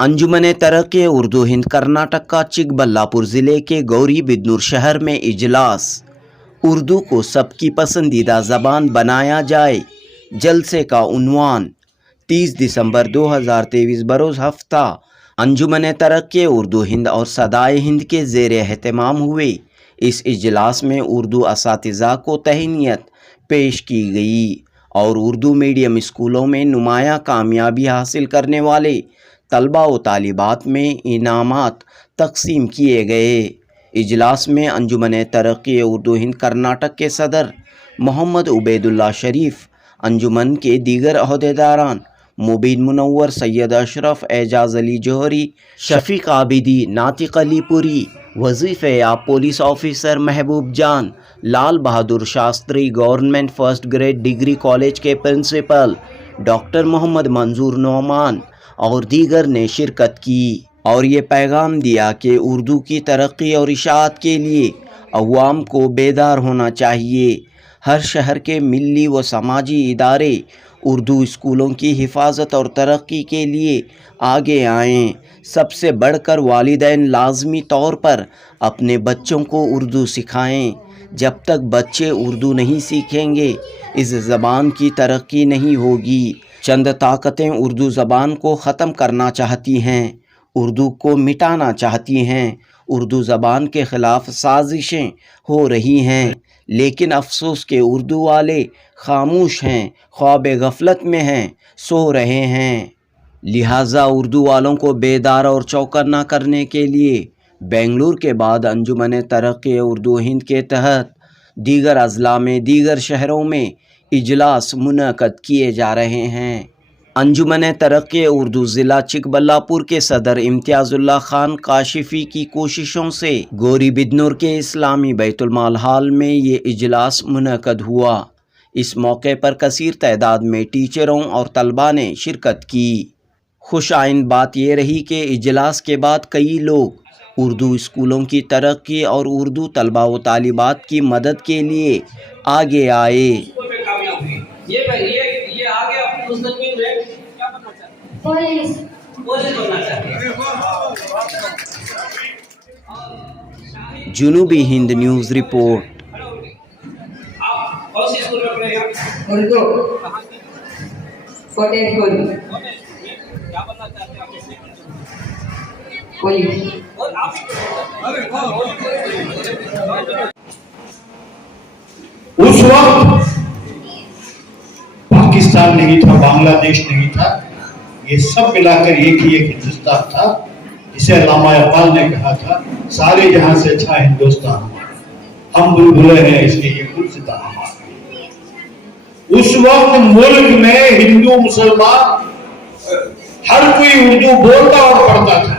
अंजुमन तरक्की उर्दू हिंद कर्नाटक का चिकबल्लापुर ज़िले के गौरी बिदनूर शहर में इजलास। उर्दू को सबकी पसंदीदा ज़बान बनाया जाए जलसे का उन्वान। 30 दिसंबर 2023 बरोज़ हफ्ता अंजुमन तरक्की उर्दू हिंद और सदाए हिंद के ज़ेर एहतमाम हुए इस इजलास में उर्दू असातिज़ा को तहनीत पेश की गई और उर्दू मीडियम स्कूलों में नुमायाँ कामयाबी हासिल करने वाले तलबा व तालिबात में इनामात तकसीम किए गए। इजलास में अंजुमन तरक्की उर्दू हिंद कर्नाटक के सदर मोहम्मद उबैदुल्ला शरीफ, अंजुमन के दीगर अहदेदारान मुबीन मुनव्वर, सैयद अशरफ, एजाज अली जौहरी, शफीक आबिदी, नातिक अली पुरी, वजीफ़े-याब police officer Mehboob Jan, Lal Bahadur Shastri government first grade degree college के प्रिंसिपल डॉक्टर मोहम्मद मंजूर नौमान और दीगर ने शिरकत की और ये पैगाम दिया कि उर्दू की तरक्की और इशाअत के लिए अवाम को बेदार होना चाहिए। हर शहर के मिली व समाजी इदारे उर्दू स्कूलों की हिफाजत और तरक्की के लिए आगे आएँ। सबसे बढ़कर वालिदैन लाजमी तौर पर अपने बच्चों को उर्दू सिखाएँ। जब तक बच्चे उर्दू नहीं सीखेंगे इस ज़बान की तरक्की नहीं होगी। चंद ताकतें उर्दू ज़बान को ख़त्म करना चाहती हैं, उर्दू को मिटाना चाहती हैं, उर्दू ज़बान के ख़िलाफ़ साजिशें हो रही हैं, लेकिन अफसोस के उर्दू वाले खामोश हैं, ख्वाब गफलत में हैं, सो रहे हैं। लिहाजा उर्दू वालों को बेदार और चौकन्ना करने के लिए बेंगलुरु के बाद अंजुमन तरक्की उर्दू हिंद के तहत दीगर अज़ला में दीगर शहरों में इजलास मुनक़द किए जा रहे हैं। अंजुमन तरक्की उर्दू ज़िला चिकबल्लापुर के सदर इम्तियाज़ुल्लाह खान काशिफ़ी की कोशिशों से गौरी बिदनूर के इस्लामी बैतुल माल हाल में ये इजलास मुनक़द हुआ। इस मौके पर कसीर तादाद में टीचरों और तलबा ने शिरकत की। खुश आइंद बात यह रही कि इजलास के बाद कई लोग उर्दू स्कूलों की तरक्की और उर्दू तलबा व तालिबात की मदद के लिए आगे आए। ये आगे अपनी मुस्तकबिल में क्या बनना चाहते हैं? पुलिस बनना चाहते हैं। जुनूबी हिंद न्यूज़ रिपोर्ट। आप कौन सी स्कूल में पढ़े हैं? उर्दू कोटे स्कूल। क्या बनना चाहते हैं आप? पुलिस। और आप उस वक्त पाकिस्तान नहीं था, बांग्लादेश नहीं था, ये सब मिलाकर एक ही एक हिंदुस्तान था, जिसे अल्लामा इकबाल ने कहा था, सारे जहां से अच्छा हिंदुस्तान हमारा, हम बुलबुलें हैं इसलिए ये गुलसिता हमारा। उस वक्त मुल्क में हिंदू मुसलमान हर कोई उर्दू बोलता और पढ़ता था।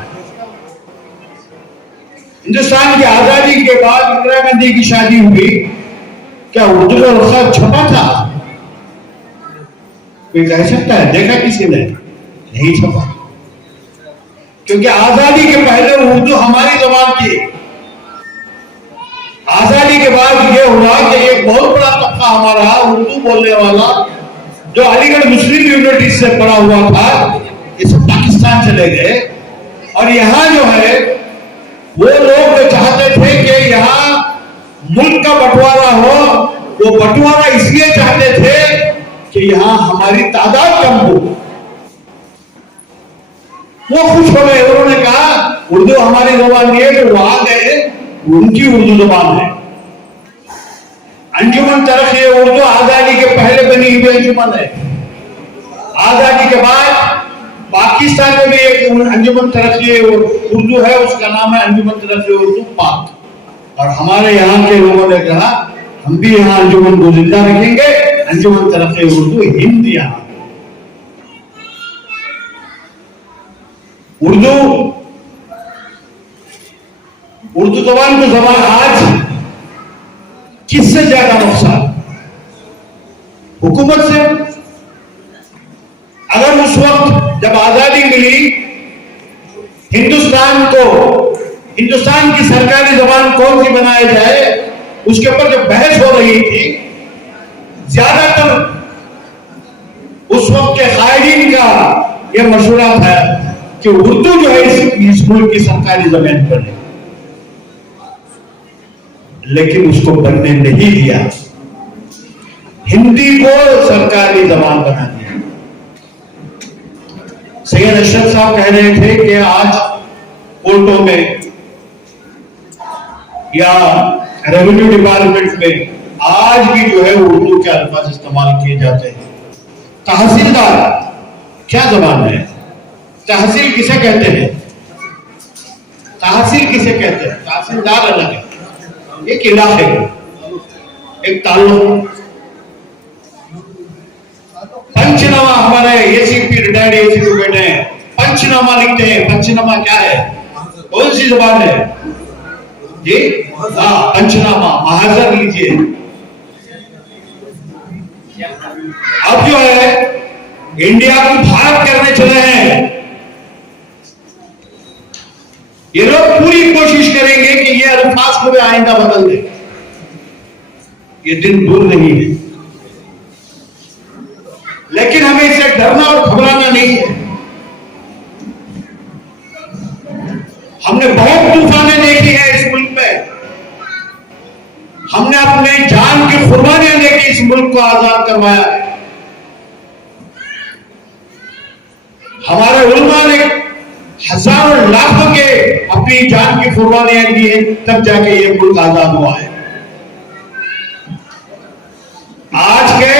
हिंदुस्तान की आजादी के बाद इंदिरा गांधी की शादी हुई, क्या उर्दू में उसका छपा था? कोई कह सकता है? देखा किसी ने? नहीं छपा, क्योंकि आजादी के पहले उर्दू हमारी ज़बान थी। आजादी के बाद यह हुआ कि एक बहुत बड़ा तबका हमारा उर्दू बोलने वाला जो अलीगढ़ मुस्लिम यूनिवर्सिटी से पढ़ा हुआ था, ये सब पाकिस्तान चले गए। और यहाँ जो है वो लोग जो चाहते थे कि यहाँ मुल्क का बंटवारा हो, वो बंटवारा इसलिए चाहते थे कि यहाँ हमारी तादाद कम हो। वो खुश हो गए, उन्होंने कहा उर्दू हमारी ज़बान नहीं है, तो वो आ गए, उनकी उर्दू ज़बान है। अंजुमन तरक्की उर्दू आजादी के पहले बनी हुई अंजुमन है। आजादी के बाद पाकिस्तान में भी एक अंजुमन तरक्की उर्दू है, उसका नाम है अंजुमन तरक्की उर्दू पाक। और हमारे यहाँ के लोगों ने कहा हम भी यहाँ अंजुमन को जिंदा रखेंगे, अंजुमन तरक्की उर्दू हिंद। यहाँ उर्दू ज़बान को ज़बान आज किससे ज्यादा नुकसान? हुकूमत से। अगर उस वक्त जब आजादी मिली हिंदुस्तान की सरकारी ज़बान कौन सी बनाई जाए, उसके ऊपर जब बहस हो रही थी, ज्यादातर उस वक्त के कायदीन का यह मशवरा था کہ اردو جو ہے اس ملک کی سرکاری زبان پر ہے، لیکن اس کو بننے نہیں دیا، ہندی کو سرکاری زبان بنا دیا۔ سید اشرف صاحب کہہ رہے تھے کہ آج کورٹوں میں یا ریونیو ڈپارٹمنٹ میں آج بھی جو ہے اردو کے الفاظ استعمال کیے جاتے ہیں۔ تحصیلدار کیا زبان ہے؟ تحصیل کسے کہتے ہیں؟ تحصیل کسے کہتے ہیں؟ تحصیلدار الگ ہے، ایک علاقے ایک تعلق۔ پنچ نامہ ہمارے اے سی پی ریٹائرڈ اے سی پی بیٹھے ہیں، پنچ نامہ لکھتے ہیں۔ پنچ نامہ کیا ہے؟ کون سی زبان ہے جی؟ ہاں، پنچ نامہ محاذر لیجئے۔ اب جو ہے انڈیا کو بھاگ کرنے چلے ہیں، یہ لوگ پوری کوشش کریں گے کہ یہ الفاظ کو بھی آئندہ بدل دیں، یہ دن دور نہیں ہے، لیکن ہمیں اس سے ڈرنا اور گھبرانا نہیں ہے۔ ہم نے بہت طوفانیں دیکھی ہیں اس ملک میں، ہم نے اپنے جان کی قربانیاں دے کے اس ملک کو آزاد کروایا ہے۔ ہمارے علماء نے ہزاروں لاکھوں کے اپنی جان کی قربانیاں دی ہیں، تب جا کے یہ ملک آزاد ہوا ہے۔ آج کے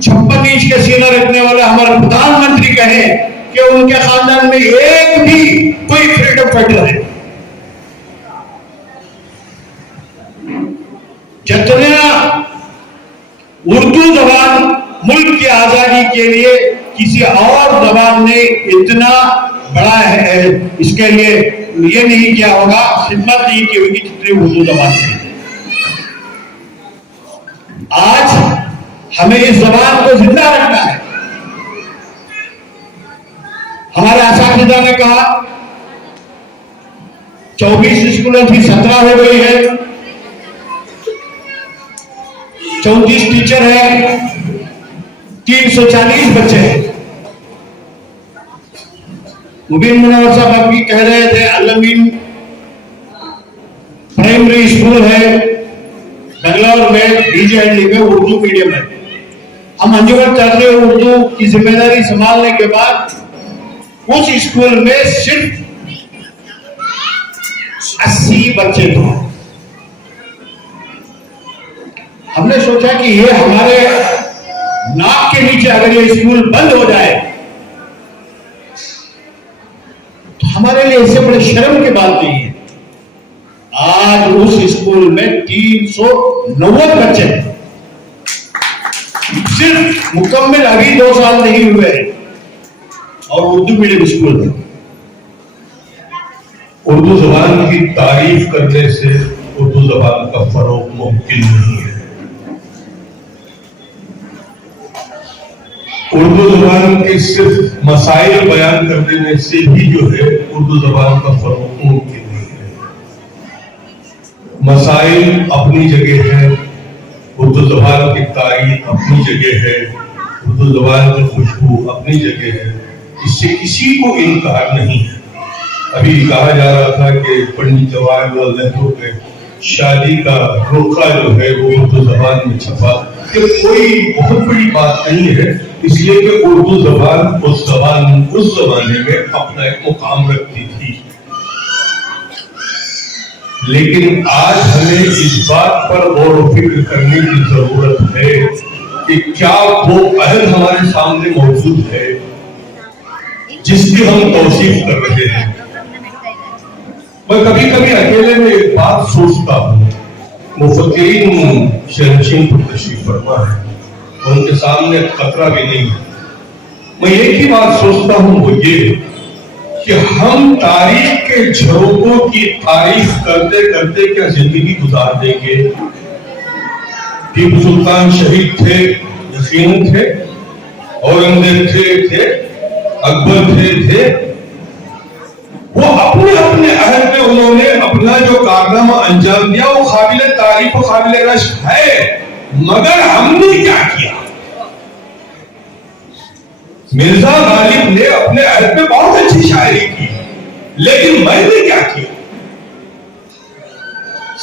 56 انچ کے سینہ رکھنے والے ہمارے پردھان منتری کہیں کہ ان کے خاندان میں ایک بھی کوئی فریڈم فائٹر ہے۔ جتنا اردو زبان ملک کی آزادی کے لیے کسی اور زبان نے اتنا بڑا ہے، اس کے لیے یہ نہیں کیا ہوگا، خدمت نہیں کی ہوگی جتنی اردو زبان کی۔ آج ہمیں اس زبان کو زندہ رکھنا ہے۔ ہمارے اساتذہ نے کہا 24 اسکولیں تھی، 17 ہو گئی ہے، 34 ٹیچر ہیں، 340 بچے ہیں۔ مبین منور صاحب ابھی کہہ رہے تھے الامین پرائمری اسکول ہے بنگلور میں، ڈی جے ہنڈلی میں، اردو میڈیم ہے۔ ہم انجمن چاہتے ہیں اردو کی ذمہ داری سنبھالنے کے بعد اس اسکول میں صرف 80 بچے تھے۔ ہم نے سوچا کہ یہ ہمارے ناک کے نیچے اگر یہ اسکول بند ہو جائے تو ہمارے لیے اس سے بڑے شرم کی بات نہیں ہے۔ آج اس اسکول میں 390 بچے ہیں، صرف مکمل ابھی 2 سال نہیں ہوئے، اور اردو میڈیم اسکول ہے۔ اردو زبان کی تعریف کرنے سے اردو زبان کا فروغ ممکن نہیں ہے۔ اردو زبان کے صرف مسائل بیان کر دینے سے بھی جو ہے اردو زبان کا فروغ ممکن نہیں ہے۔ مسائل اپنی جگہ ہے، اردو زبان کی تاریخ اپنی جگہ ہے، اردو زبان کی خوشبو اپنی جگہ ہے، اس سے کسی کو انکار نہیں ہے۔ ابھی کہا جا رہا تھا کہ پنڈت جواہر لال نہرو کے شادی کا روکا جو ہے وہ اردو زبان میں چھپا، یہ کوئی بہت بڑی بات نہیں ہے، اس لیے کہ اردو زبان اس زمانے میں اپنا ایک مقام رکھتی تھی۔ لیکن آج ہمیں اس بات پر غور و فکر کرنے کی ضرورت ہے کہ کیا وہ عہد ہمارے سامنے موجود ہے جس کی ہم توصیف کر رہے ہیں۔ میں کبھی کبھی اکیلے میں ایک بات سوچتا ہوں، مفکرین شہنشین پر تشریف فرما ہے، ان کے سامنے خطرہ بھی نہیں ہے۔ میں ایک ہی بات سوچتا ہوں، وہ یہ کہ ہم تاریخ کے جھروکوں کی تعریف کرتے کرتے کیا زندگی گزار دیں گے؟ ٹیپو سلطان شہید تھے، یقیناً تھے، اورنگزیب تھے، اکبر تھے، وہ اپنے عہد میں انہوں نے اپنا جو کارنامہ انجام دیا وہ قابل تعریف و قابل رشک ہے، مگر ہم نے کیا کیا؟ مرزا غالب نے اپنے عہد میں بہت اچھی شاعری کی، لیکن میں نے کیا کیا؟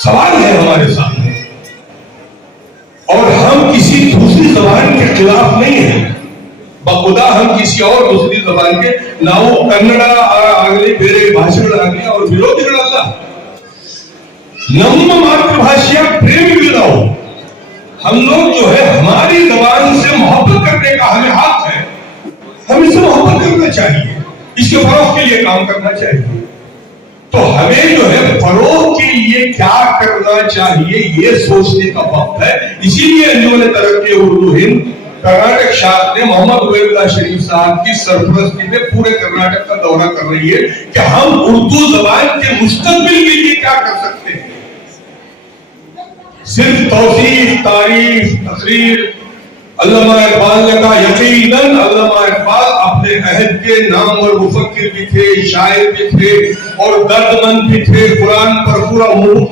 سوال ہے ہمارے سامنے، اور ہم کسی دوسری زبان کے خلاف نہیں ہیں، بخدا ہم کسی اور دوسری زبان کے ನಾವು ಕನ್ನಡ ಆಗಲಿ ಬೇರೆ ಭಾಷೆಗಳಾಗಲಿ ಅವ್ರ ವಿರೋಧಿಗಳಲ್ಲ. ನಮ್ಮ ಮಾತೃಭಾಷೆಯ ಪ್ರೇಮಿಗಳು ನಾವು. हम लोग जो है हमारी जबान से मोहब्बत करने का हमें हक है, हम इससे मोहब्बत करना चाहिए, इसके फरोग के लिए काम करना चाहिए. तो हमें जो है फरोग के लिए क्या करना चाहिए ये सोचने का वक्त है. इसीलिए अंजुमन तरक्की उर्दू हिंद कर्नाटक शाख ने मोहम्मद उबैदुल्लाह शरीफ साहब की सरपरस्ती में पूरे कर्नाटक का दौरा कर रही है कि हम उर्दू जबान के मुस्तकबिल के लिए क्या कर सकते हैं. सिर्फ तौसीफ, तारीफ, तकरीर. अल्लामा इकबाल ने कहा यकीनन अल्लामा इकबाल अपने अहद के नाम और मुफक्किर भी थे, शायर भी थे और दर्दमंद भी थे. कुरान पर पूरा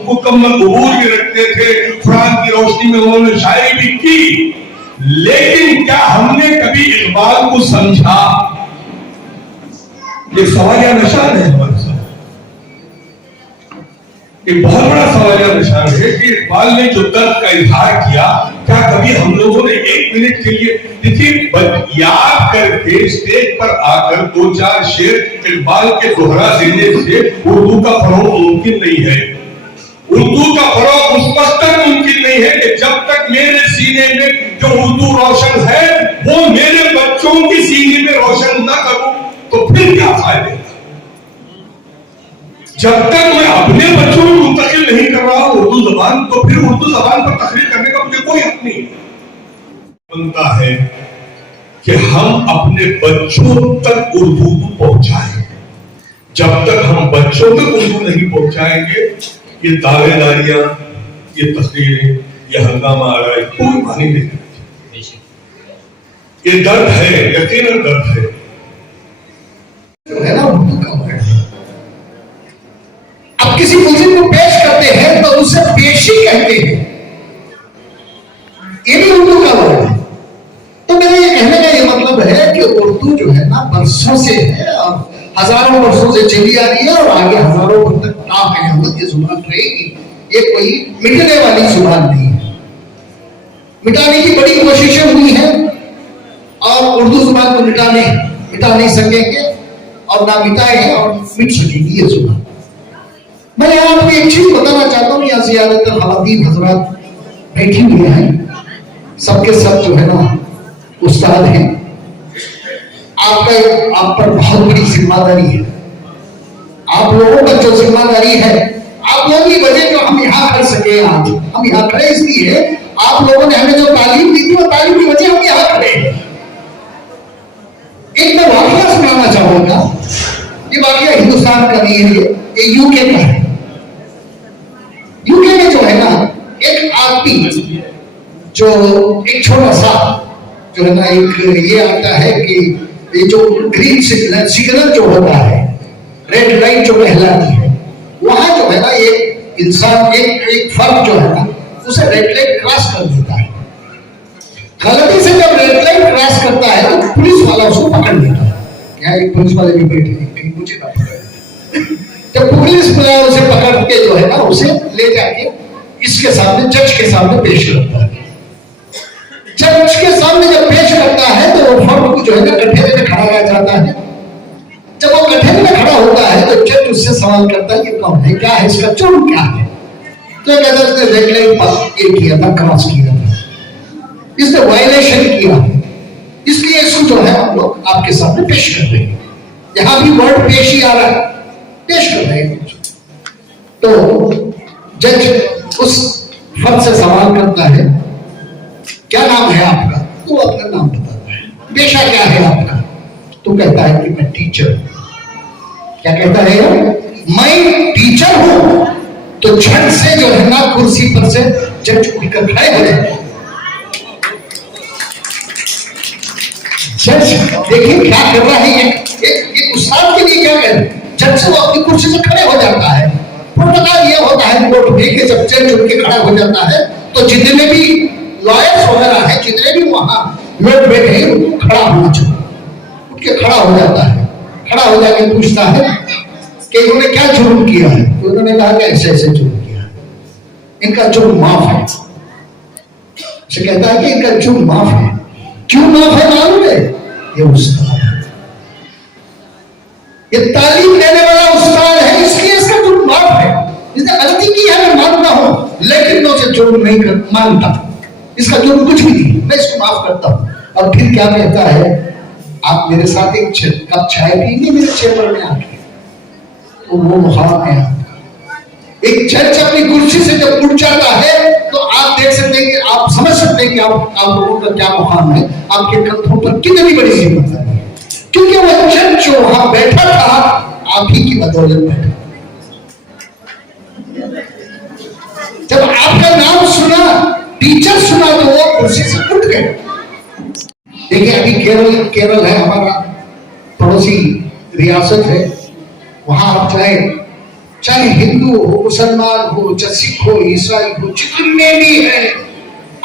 मुकम्मल अबूर भी रखते थे. कुरान की रोशनी में उन्होंने शायरी भी की. लेकिन क्या हमने कभी इकबाल को समझा? ये सवालिया निशान है हमारे साथ. एक बहुत बड़ा सवालिया निशान है कि इकबाल ने जो दर्द का इजहार किया, क्या कभी हम लोगों ने एक मिनट के लिए देखिए याद करके स्टेज पर आकर 2-4 शेर इकबाल के दोहरा देने से उर्दू का फरोग मुमकिन नहीं है. उर्दू का फरोग उस वक्त तक मुमकिन नहीं है कि जब तक मेरे सीने में जो उर्दू रोशन है वो मेरे बच्चों के सीने में रोशन न करूं तो फिर क्या फायदे. जब तक मैं अपने बच्चों में मुंतकिल नहीं कर रहा हूं उर्दू जबान, तो फिर उर्दू जबान पर तकरीर करने का मुझे कोई हक नहीं बनता है कि हम अपने बच्चों तक उर्दू को पहुंचाएं. जब तक हम बच्चों तक उर्दू नहीं पहुंचाएंगे ये दावेदारियां, ये तकरीरें, ये हंगामा आ रहा है, कोई मानी नहीं. ये दर्द है, यकीनन दर्द है. है ना उर्दू का वर्ड. अब किसी मुल्जिम को पेश करते हैं तो उसे पेशी कहते हैं, ये भी उर्दू का वर्ड है. तो मेरे ये कहने का ये मतलब है कि उर्दू जो है ना बरसों से है और हजारों वर्षों से चली आ रही है और आगे हजारों वर्ष तक क़यामत ये जुबान रहेगी. ये कोई मिटने वाली जुबान नहीं है. मिटाने की बड़ी कोशिशें हुई हैं और उर्दू जुबान को मिटा नहीं सकेंगे और ना मिटाए और मिट सकेगी ये जुबान. मैं यहाँ आपको एक चीज बताना चाहता हूँ. यहाँ ज़्यादातर ख़वातीन हज़रात बैठी हुई हैं, सबके सब जो है ना उस्ताद हैं. आप पर बहुत बड़ी जिम्मेदारी है. आप लोगों पर जो जिम्मेदारी है, आप लोगों की वजह जो हम यहाँ खड़े सके. आज हम यहाँ खड़े इसलिए आप लोगों ने हमें जो तालीम दी थी वो तालीम की वजह हम यहाँ खड़े हैं. एक मैं वाकया सुनाना चाहूंगा. ये वाकया हिंदुस्तान का नहीं है, ये यूके का है. यूके में जो है ना एक आदमी जो एक छोटा सा जो है ना एक ये आता है कि ये जो ग्रीन सिग्नल जो होता है, रेड लाइट जो कहलाती है, वहां जो है ना एक इंसान एक फर्द जो है ना उसे रेड लाइट क्रॉस कर देता है. गलती से जब रेड लाइट क्रॉस करता है तो पुलिस वाला उसको पकड़ लेता है. यहाँ एक पुलिस वाले भी बैठे हैं, कहीं मुझे ना पकड़े. जब पुलिस वाला उसे पकड़ के जो है ना उसे ले जाके इसके सामने जज के सामने पेश करता है. जज के सामने जब पेश करता है तो वो फर्द को जो है ना कठेरे में खड़ा किया जाता है. जब वो कठेरे में खड़ा होता है तो जज उससे सवाल करता है कि कौन है, क्या है, इसका जुर्म क्या है. तो कहता है इसने रेड लाइट पास किया था, क्रॉस किया था, इसने वायलेशन किया, इसलिए इसको जो है हम लोग आपके सामने पेश कर रहे हैं. यहाँ भी वर्ड पेश ही आ रहा है, पेश कर रहे हैं. तो जज उस फर्द से सवाल करता है क्या नाम है आपका. तो अपना नाम बताता है. पेशा क्या है आपका. तो कहता है कि मैं टीचर. क्या कहता है, मैं टीचर हूं. तो झट से जो है ना कुर्सी पर से जज उठकर खड़े हो जाते हैं. जज देखिए क्या कर रहा है. एक उस्ताद के लिए क्या कर, जज से वो अपनी कुर्सी से खड़े हो जाता है. प्रोटोकॉल ये होता है कोर्ट में कि जब जज उठ के खड़ा हो जाता है तो जितने भी लॉयर्स वगैरह हैं, जितने भी वहां लोग बैठे हैं उनको खड़ा होना चाहिए. उठ के खड़ा हो जाता है, खड़ा हो जाके पूछता है कि इन्होंने क्या जुर्म किया है। तो उन्होंने कहा कि ऐसे ऐसे जुर्म किया है, इनका जुर्म माफ है। उसे कहता है कि इनका जुर्म माफ है। क्यों माफ है मालूम है? ये उस्ताद है, ये तालीम देने वाला उस्ताद है, इसलिए इसका जुर्म माफ है। इसने गलती की है, मैं मानता हूं, लेकिन मैं उसे जुर्म नहीं मानता, इसका जुर्म कुछ भी नहीं, मैं इसको माफ करता हूं। और फिर क्या कहता है, आप मेरे साथ एक कप चाय पीजिए मेरे चेंबर में आके। तो वो वहां में एक जज अपनी कुर्सी से जब उठ जाता है तो आप देख सकते हैं कि आप समझ सकते हैं कि आप लोगों का क्या मुकाम है, आपके कंधों पर कितनी बड़ी जिम्मेदारी है, क्योंकि वो जज जो वहां बैठा था आप ही की बदौलत बैठा। जब आपका नाम सुना, टीचर सुना, तो वो कुर्सी से उठ गए। देखिए अभी केरल है हमारा पड़ोसी रियासत है, वहां आप चाहे हिंदू हो, मुसलमान हो, चाहे सिख हो, ईसाई हो, जितने भी है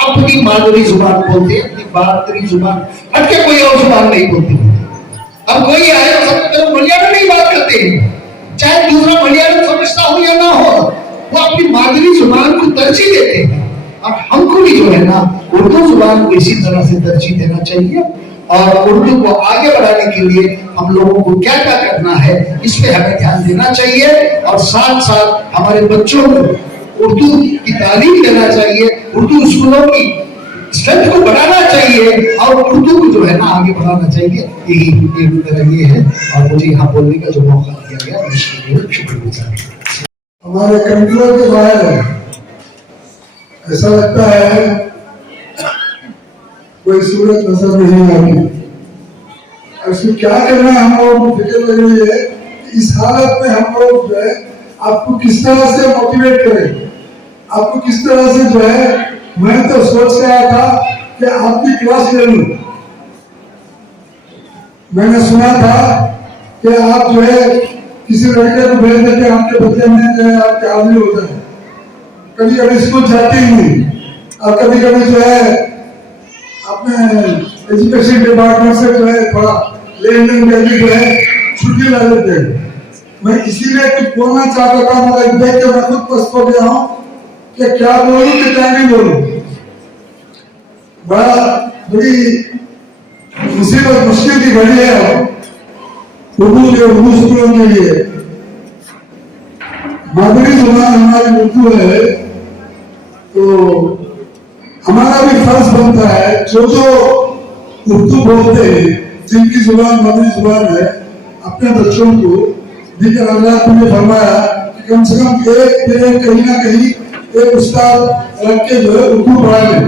अपनी मादरी जुबान बोलते हैं, अपनी मादरी जुबान हट के कोई और जुबान नहीं बोलते। अब कोई आए तो सब मलयालम में ही बात करते हैं, चाहे दूसरा मलयालम समझता हो या ना हो, वो अपनी मादरी जुबान को तरजीह देते हैं। और हमको भी जो है ना उर्दू जुबान को इसी तरह से तरजीह देना चाहिए। और उर्दू को आगे बढ़ाने के लिए हम लोगों को क्या क्या करना है, इस पे हमें ध्यान देना चाहिए। और साथ साथ हमारे बच्चों को उर्दू की तालीम देना चाहिए, उर्दू स्कूलों की स्ट्रेंथ को बढ़ाना चाहिए और उर्दू को जो है ना आगे बढ़ाना चाहिए। यही मेरा ये है, और मुझे यहाँ बोलने का जो मौका दिया गया उसके लिए शुक्रिया। हमारे कंट्रोल के बाहर है, ऐसा लगता है कोई सूरत नजर नहीं आती। इसको क्या करना है हम लोगों को फिक्र लग रही है कि इस हालत में हम लोग जो है आपको किस तरह से मोटिवेट करें, आपको किस तरह से जो है। मैं तो सोच के आया था कि आपकी क्लास ले लूं। मैंने सुना था कि आप जो है किसी लड़के को भेज देते आपके बच्चे में जो है आपके आदमी होता है, कभी कभी स्कूल जाते ही नहीं, और कभी कभी जो है अपने एजुकेशन डिपार्टमेंट से जो है थोड़ा लेन देन करके जो है छुट्टी ला लेते हैं। मैं इसीलिए कुछ बोलना चाहता था, मगर देख के मैं खुद पछता हो गया हूँ कि क्या बोलूं कि क्या नहीं बोलूं। बड़ी मुसीबत मुश्किल की घड़ी है उर्दू स्कूलों के लिए। मादरी जुबान हमारी उर्दू है, तो हमारा भी फर्ज बनता है जो उर्दू बोलते हैं, जिनकी जुबान मादरी जुबान है, अपने बच्चों को दिखकर अल्लाह ने फरमाया कि कम से कम एक दिन कहीं ना कहीं एक उस्ताद रख के जो है उर्दू पढ़ा ले।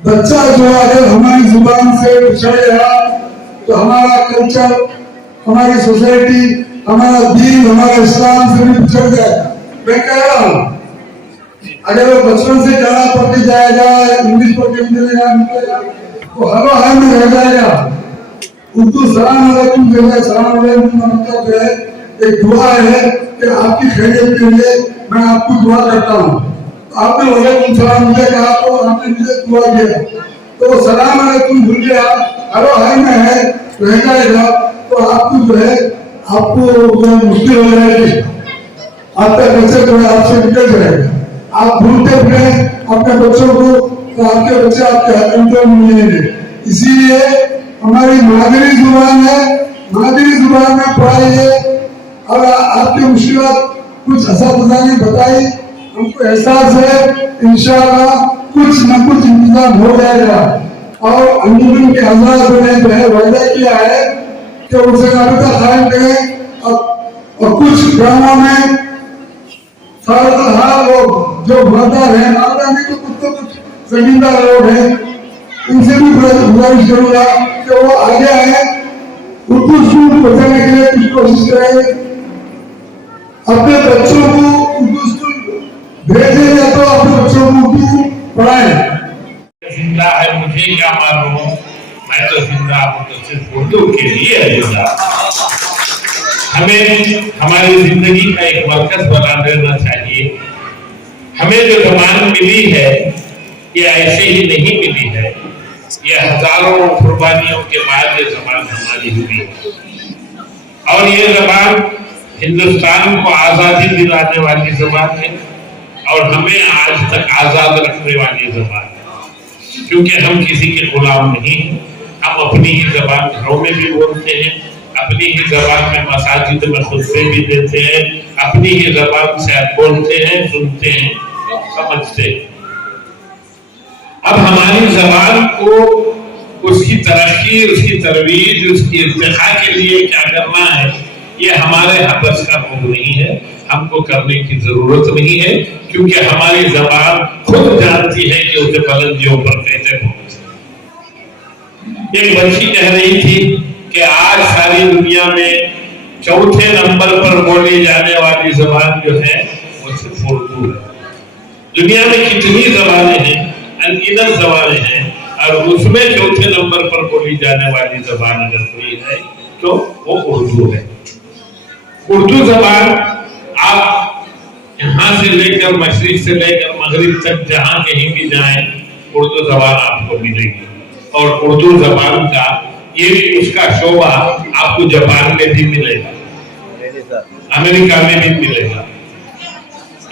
बच्चा जो है अगर हमारी जुबान से पिछड़ गया तो हमारा कल्चर, हमारी सोसाइटी, हमारा दीन, हमारा इस्लाम से भी पिछड़ जाएगा। मैं कह रहा हूँ अगर वो बचपन से गाना पढ़ के जाएगा, इंग्लिश पढ़ के निकलेगा तो हर हाल में रह जाएगा। उर्दू सलाम अलैकुम जो है, सलाम अलैकुम मतलब जो है एक दुआ है कि आपकी खैरियत के लिए मैं आपको दुआ करता हूँ। आपने वालेकुम सलाम मुझे कहा तो आपने मुझे दुआ दिया, तो सलाम अलैकुम भूल गया, हर हाल में है रह जाएगा, तो आपको जो है आपको मुश्किल हो जाएगी, आपका कल्चर जो है आपसे निकल जाएगा। आप भूलते फिरे अपने बच्चों को तो आपके बच्चे आपके कंट्रोल में मिलेंगे। इसीलिए हमारी मादरी जुबान है, मादरी जुबान में पढ़ाइए और आपकी मुश्किलात कुछ असतज़ा ने बताई, हमको एहसास है इंशाअल्लाह कुछ न कुछ इंतजाम हो जाएगा। और अंजुमन के हज़रात ने जो है वायदा किया है कि उनसे राबता कायम करें और कुछ गाँवों में लोग जो मालदार है, मालदार नहीं तो कुछ जमींदार लोग हैं, इनसे भी गुजारिश करूंगा कि वो आगे आए, उर्दू स्कूल बचाने के लिए कुछ कोशिश करें, अपने बच्चों को उर्दू स्कूल भेजें या तो अपने बच्चों को उर्दू पढ़ाएं। जिंदा है मुझे क्या मालूम, मैं तो जिंदा हूँ तो सिर्फ उर्दू के लिए जिंदा। हमें हमारी जिंदगी का एक मरकज बना देना चाहिए। हमें जो जबान मिली है ये ऐसे ही नहीं मिली है, ये हजारों कुर्बानियों के बाद ये जबान हमारी हुई और ये जबान हिंदुस्तान को आजादी दिलाने वाली जबान है और हमें आज तक आजाद रखने वाली जबान है, क्योंकि हम किसी के गुलाम नहीं हैं। हम अपनी ही जबान घरों में भी बोलते हैं, अपनी ही जबान में मसाजिद में खुतबे भी देते हैं, अपनी ही जबान से बोलते हैं, सुनते हैं, समझते हैं। अब हमारी जबान को उसकी तरक्की, उसकी तरवीज, उसकी इर्तिखा के लिए क्या करना है, ये हमारे बस का काम नहीं है, हमको करने की जरूरत नहीं है, क्योंकि हमारी जबान खुद जानती है कि उसे बुलंदियों पर कैसे पहुंचे। एक बच्ची कह रही थी कि आज सारी दुनिया में चौथे नंबर पर बोली जाने वाली जबान जो है वो सिर्फ उर्दू है। दुनिया में कितनी जबानें हैं, अनगिनत जबानें हैं, और उसमें चौथे नंबर पर बोली जाने वाली जबान अगर कोई है तो वो उर्दू है। उर्दू जबान आप यहाँ से लेकर मशरिक से लेकर मगरिब तक जहाँ कहीं भी जाएं, उर्दू जबान आपको मिलेगी। और उर्दू जबान का ये उसका शोभा आपको जापान में भी मिलेगा, अमेरिका में भी मिलेगा।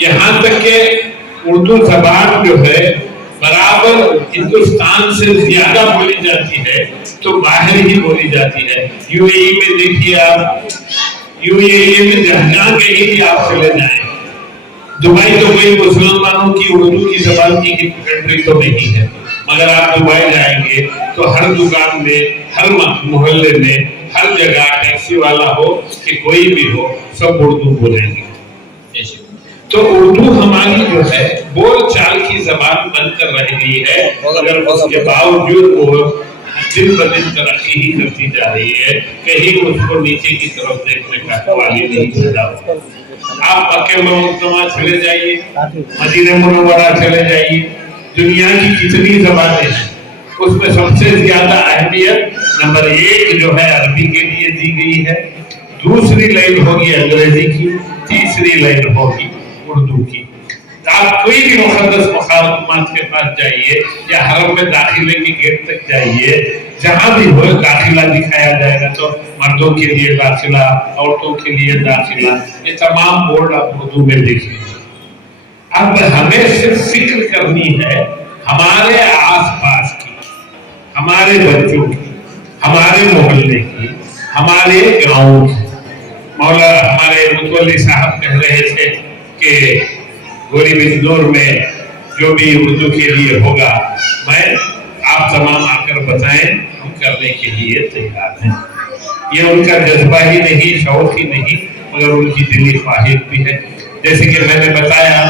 यहाँ तक के उर्दू जबान जो है बराबर हिंदुस्तान से ज्यादा बोली जाती है तो बाहर ही बोली जाती है। यूएई में देखिए आप, यूएई में जहाँ कहीं भी आप चले जाएं, दुबई तो कोई मुसलमानों की उर्दू की जबान की कंट्री तो नहीं है, मगर आप दुबई जाएंगे तो हर दुकान में, हर मोहल्ले में, हर जगह टैक्सी वाला हो कि कोई भी हो, सब उर्दू बोलेंगे। तो उर्दू हमारी जो है बोल चाल की जबान बनकर रह गई है, मगर उसके बावजूद वो दिन ब दिन तरक्की ही करती जा रही है, कहीं उसको नीचे की तरफ देखने का सवाल ही नहीं पैदा होता। आप मक्के मुकर्रमा चले जाइए, मदीना मुनव्वरा चले जाइए, दुनिया की कितनी जबानें हैं, उसमें सबसे ज्यादा अहमियत नंबर 1 जो है अरबी के लिए दी गई है, दूसरी लाइन होगी अंग्रेजी की, तीसरी लाइन होगी उर्दू की। तो आप कोई भी मुक़द्दस मकामात के पास जाइए या हरम में दाखिले के गेट तक जाइए, जहां भी हो दाखिला दिखाया जाएगा तो मर्दों के लिए दाखिला, औरतों के लिए दाखिला, ये तमाम बोर्ड आप उर्दू में देखिए। अब हमें सिर्फ फिक्र करनी है हमारे आसपास की, हमारे बच्चों की, हमारे मोहल्ले की, हमारे गांव की। मौला हमारे मुतवल्ली साहब कह रहे थे कि गोरी बिजनौर में जो भी उर्दू के लिए होगा, मैं आप तमाम आकर बताएं, हम करने के लिए तैयार हैं। ये उनका जज्बा ही नहीं, शौक ही नहीं, मगर उनकी दिली ख्वाहिश भी है। जैसे कि मैंने बताया,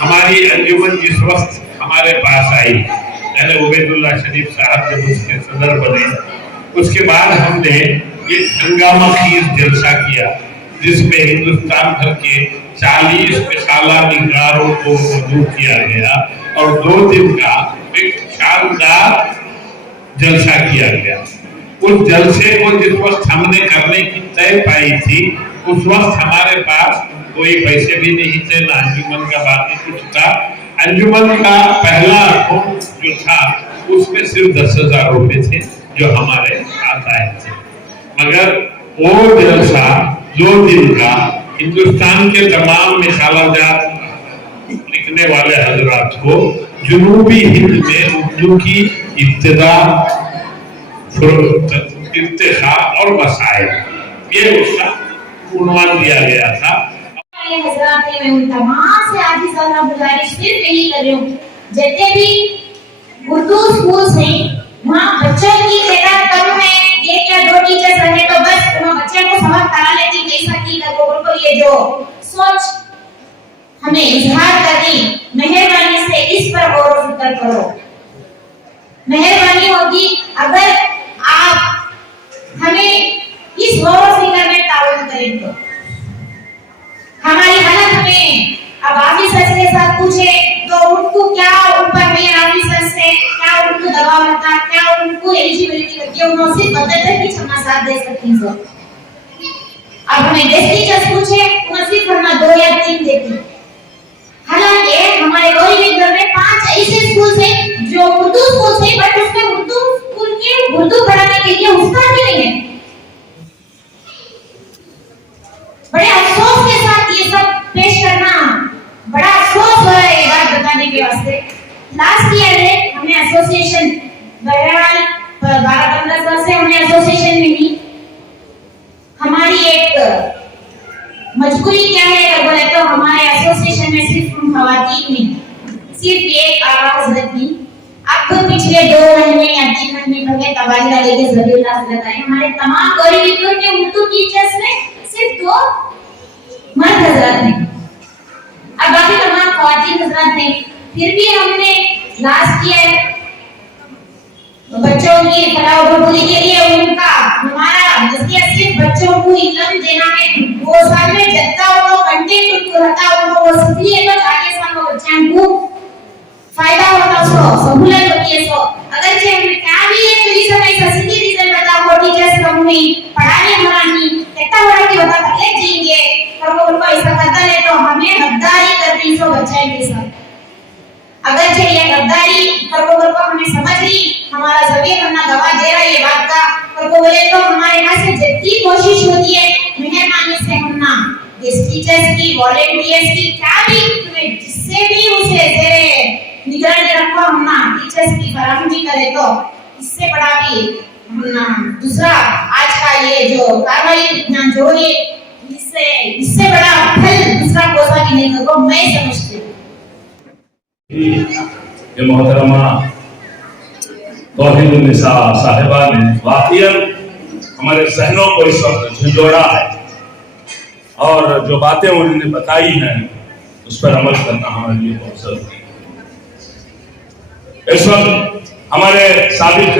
हमारी अंजुमन जिस वक्त हमारे पास आई, यानी उबैदुल्लाह शरीफ साहब जब उसके सदर बने, उसके बाद हमने एक हंगामा खीज जलसा किया जिसमें हिंदुस्तान भर के 40 मिसाला निगारों को मौजूद किया गया और 2 दिन का एक शानदार जलसा किया गया। उस जलसे को जिस वक्त हमने करने की तय पाई थी, उस वक्त हमारे पास कोई पैसे भी नहीं थे, ना अंजुमन का बाकी कुछ था। अंजुमन का पहला अकाउंट जो था उसमें सिर्फ 10,000 रुपए थे जो हमारे पास आए थे, मगर वो जलसा 2 दिन का हिंदुस्तान के तमाम मिसालाजात लिखने वाले हजरात को जुनूबी हिंद में उर्दू की इब्तिदा, इर्तिखा और मसाइल, ये उसका उन्वान दिया गया था। हजरात मैं उन तमाम से आज सारा गुजारिश सिर्फ यही कर रही हूँ, जितने भी उर्दू स्कूल हैं वहाँ बच्चों की तादाद कम है, 1 या 2 टीचर्स रहे तो बस वहाँ बच्चे को सबक करा लेती, कैसा की कर उनको ये जो सोच हमें इजहार करनी, मेहरबानी से इस पर गौर व फिक्र करो। मेहरबानी होगी अगर आप हमें इस गौर व फिक्र में ताउन करें तो। हमारी हालत में अब ऑफिसर के साथ पूछे तो उनको क्या ऊपर में ऑफिसर से क्या उनको दबाव रहता, क्या उनको एलिजिबिलिटी करती है, उन्होंने सिर्फ 72 की क्षमा साथ दे सकती हैं। अब हमें गेस्ट टीचर्स पूछे, उन्हें सिर्फ हम 2 या 3 देती। हालांकि हमारे गौरी बिजनौर में 5 ऐसे स्कूल हैं जो उर्दू स्कूल हैं, बट उसमें उर्दू सिर्फ एक आवाज हजरत की। अब पिछले 2 महीने या 3 महीने पहले तबादला लेके जबीउल्लाह हजरत आए। हमारे तमाम गौरी विद्यालय के उर्दू टीचर्स में सिर्फ 2 मर्द हजरत हैं, अब बाकी तमाम ख्वातीन हजरत हैं। फिर भी हमने लास्ट ईयर बच्चों की फलाह बहबूदी के लिए उनका हमारा नजरिया सिर्फ बच्चों को इल्म देना है। वो साल में जत्ता उनको कंटेंट उनको रहता उनको वो इसलिए तो आगे साल में बच्चों को फायदा होता सो सहूलत होती है सो अगर जे हमने क्या भी है तो इस ऐसा सीधी रीजन बता वो टीचर्स को नहीं पढ़ाने हमारी कितना बड़ा की होता है ले जाएंगे और वो उनको ऐसा करता है तो हमें गद्दारी करनी सो बच्चे के साथ। अगर जे ये गद्दारी पर वो हमें समझ ली हमारा जबीर बनना गवाह दे रहा है ये बात का और वो बोले तो हमारे यहाँ से जितनी कोशिश होती है मेहरबानी से हम ना इस टीचर्स की वॉलंटियर्स की क्या भी तुम्हें जिससे भी उसे तेरे निगरानी रखो हम ना टीचर्स की फराहमी करे तो इससे बड़ा भी हम ना दूसरा आज का ये जो कार्रवाई ना जो ये इससे बड़ा फल दूसरा कोसा भी नहीं होगा मैं समझती हूँ। ये मोहतरमा तौहीदुन्निसा साहिबा ने वाकईन हमारे जहनों को इस वक्त झंझोड़ा है और जो बातें उन्होंने बताई हैं उस पर अमल करना हमारे लिए बहुत जरूरी है। इस वक्त हमारे साबिक